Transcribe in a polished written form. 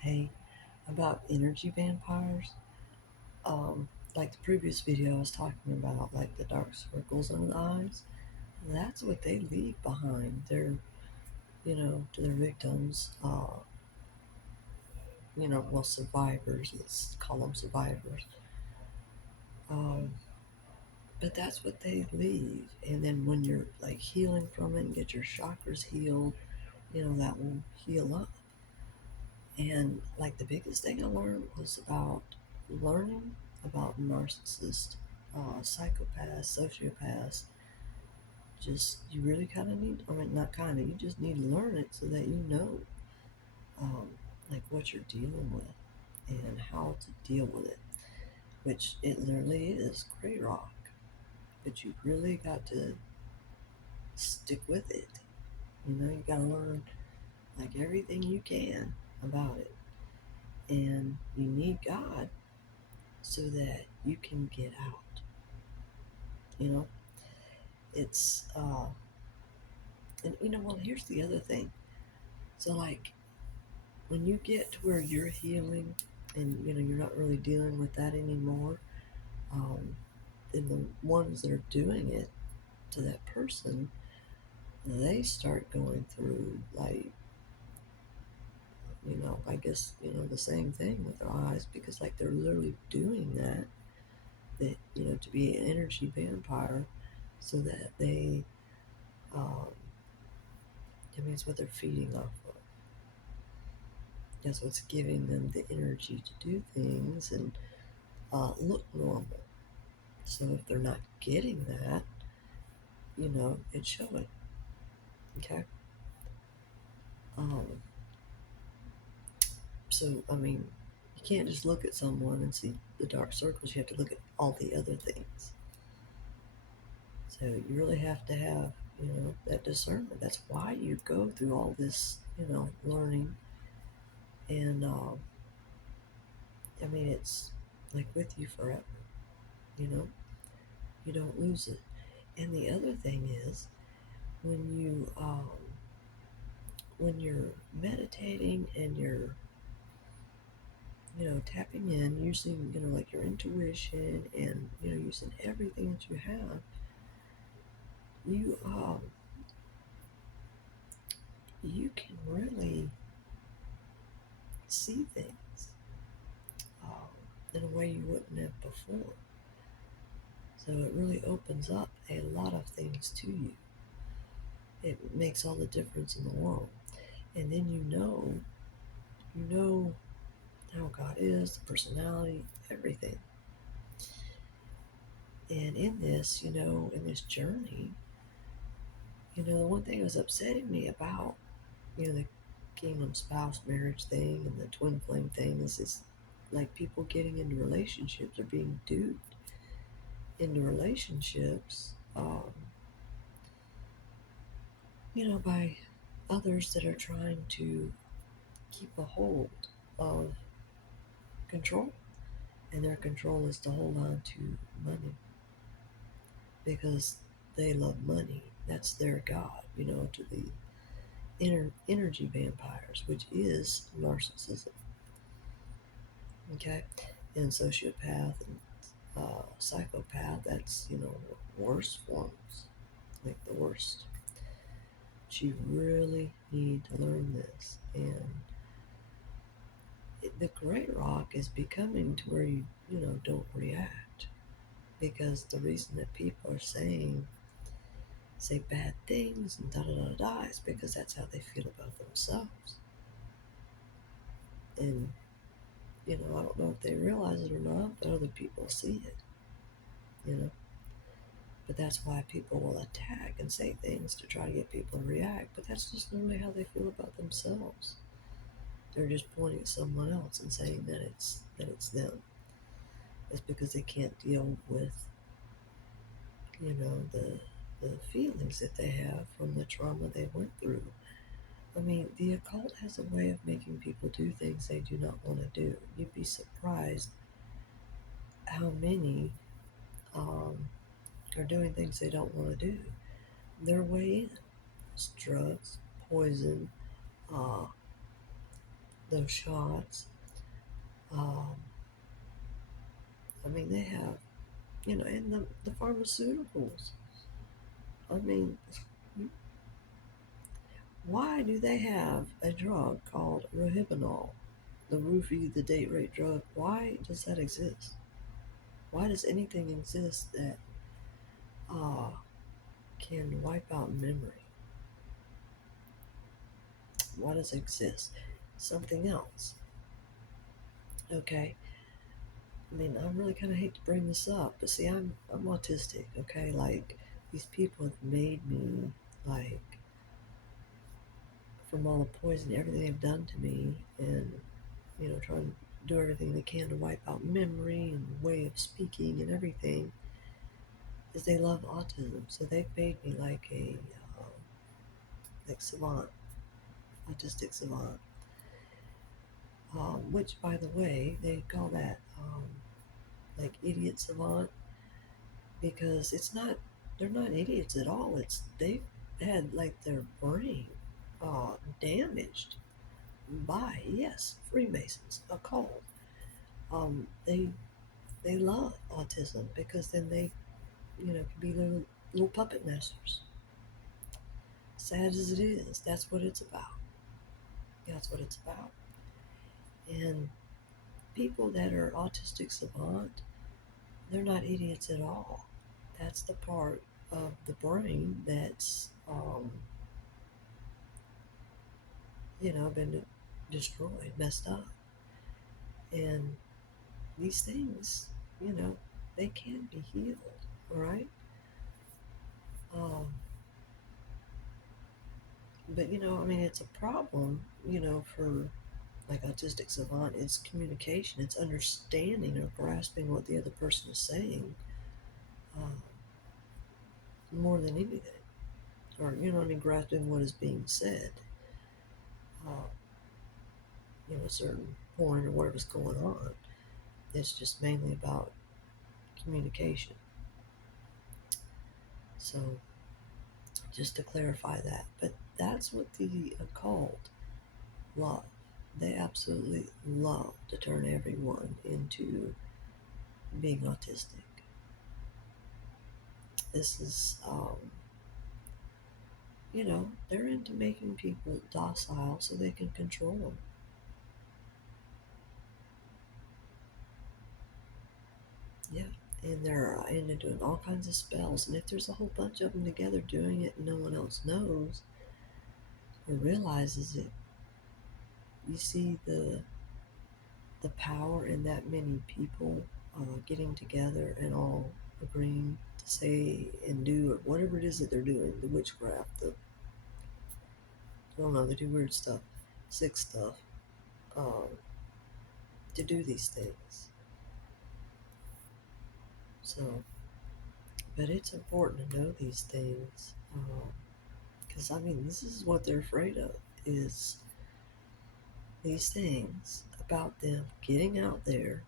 Hey, about energy vampires. Like the previous video, I was talking about like the dark circles on the eyes. That's what they leave behind. To their victims. Well, survivors. Let's call them survivors. Um, but that's what they leave. And then when you're like healing from it and get your chakras healed, that will heal up. And like the biggest thing I learned was about learning about narcissists, psychopaths, sociopaths. Just you really kind of need, I mean, not kind of, you just need to learn it so that you know, um, like what you're dealing with and how to deal with it. Which it literally is gray rock, but you really got to stick with it. You got to learn like everything you can about it, and you need God so that you can get out. You know, it's and well, here's the other thing. So like when you get to where you're healing, and you're not really dealing with that anymore, then the ones that are doing it to that person, they start going through like I guess the same thing with their eyes because like they're literally doing that to be an energy vampire so that they um, I mean, it's what they're feeding off of. That's what's giving them the energy to do things and look normal. So if they're not getting that, it's showing. Okay. Um, so I mean, you can't just look at someone and see the dark circles. You have to look at all the other things. So you really have to have that discernment. That's why you go through all this learning and I mean it's like with you forever. You know, you don't lose it. And the other thing is when you're meditating and you're tapping in using like your intuition and using everything that you have, you you can really see things um, in a way you wouldn't have before. So it really opens up a lot of things to you. It makes all the difference in the world. And then you know how God is, the personality, everything. And in this, in this journey, the one thing that was upsetting me about, the kingdom spouse marriage thing and the twin flame thing is like people getting into relationships or being duped into relationships, by others that are trying to keep a hold of control. And their control is to hold on to money because they love money. That's their God, to the energy vampires, which is narcissism. Okay? And sociopath and psychopath, that's, worst forms, like the worst. But you really need to learn this. And the gray rock is becoming to where you don't react. Because the reason that people are say bad things and da da da da is because that's how they feel about themselves. And I don't know if they realize it or not, but other people see it. You know, but that's why people will attack and say things to try to get people to react. But that's just literally how they feel about themselves. They're just pointing at someone else and saying that it's them. It's because they can't deal with the feelings that they have from the trauma they went through. I mean, the occult has a way of making people do things they do not want to do. You'd be surprised how many are doing things they don't want to do. Their way in. It's drugs, poison, uh, those shots. Um, I mean, they have, and the pharmaceuticals. I mean, why do they have a drug called rohypnol, the roofie, the date rape drug? Why does that exist? Why does anything exist that uh, can wipe out memory? Why does it exist? Something else. Okay. I mean, I really kind of hate to bring this up, but see, I'm autistic. Okay, like these people have made me like from all the poison, everything they've done to me, and trying to do everything they can to wipe out memory and way of speaking and everything. Is they love autism, so they've made me like a like savant, autistic savant. Which, by the way, they call that like idiot savant because it's not. They're not idiots at all. It's they've had like their brain damaged by, yes, Freemasons, occult. They love autism because then they can be little puppet masters. Sad as it is, that's what it's about. That's what it's about. And people that are autistic savant, they're not idiots at all. That's the part of the brain that's been destroyed, messed up. And these things, you know, they can be healed, all right? Um, but I mean, it's a problem, for like autistic savant. It's communication, it's understanding or grasping what the other person is saying, uh, more than anything, or what I mean, grasping what is being said. Uh, a certain point or whatever's going on. It's just mainly about communication. So, just to clarify that. But that's what the occult love. They absolutely love to turn everyone into being autistic. This is, they're into making people docile so they can control them. Yeah. And they're into doing all kinds of spells. And if there's a whole bunch of them together doing it and no one else knows or realizes it, you see the power in that many people getting together and all agreeing to say and do or whatever it is that they're doing, the witchcraft, I don't know, they do weird stuff, sick stuff, um, to do these things. So, but it's important to know these things because I mean, this is what they're afraid of, is these things about them getting out there